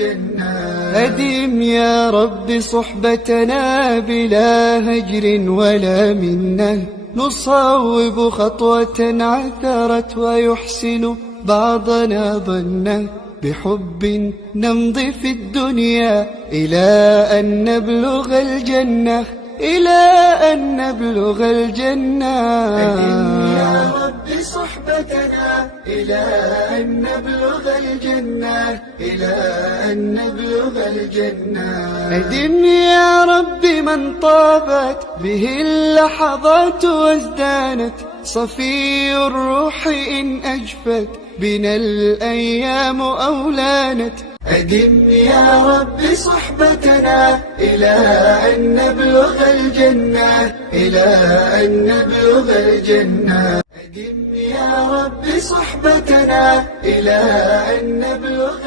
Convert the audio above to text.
الجنة. أدم يا رب صحبتنا بلا هجر ولا منة، نصوب خطوة عثرت ويحسن بعضنا ظنه، بحب نمضي في الدنيا إلى أن نبلغ الجنة، إلى أن نبلغ الجنة. أدم يا رب صحبتنا إلى أن نبلغ الجنة، إلى أن نبلغ الجنة. أدم يا رب من طابت به اللحظات وازدانت، صفي الروح إن أجفت بنا الأيام أولانت. أدم يا رب صحبتنا إلى أن نبلغ الجنة، إلى أن نبلغ الجنة. أدم يا رب صحبتنا إلى أن نبلغ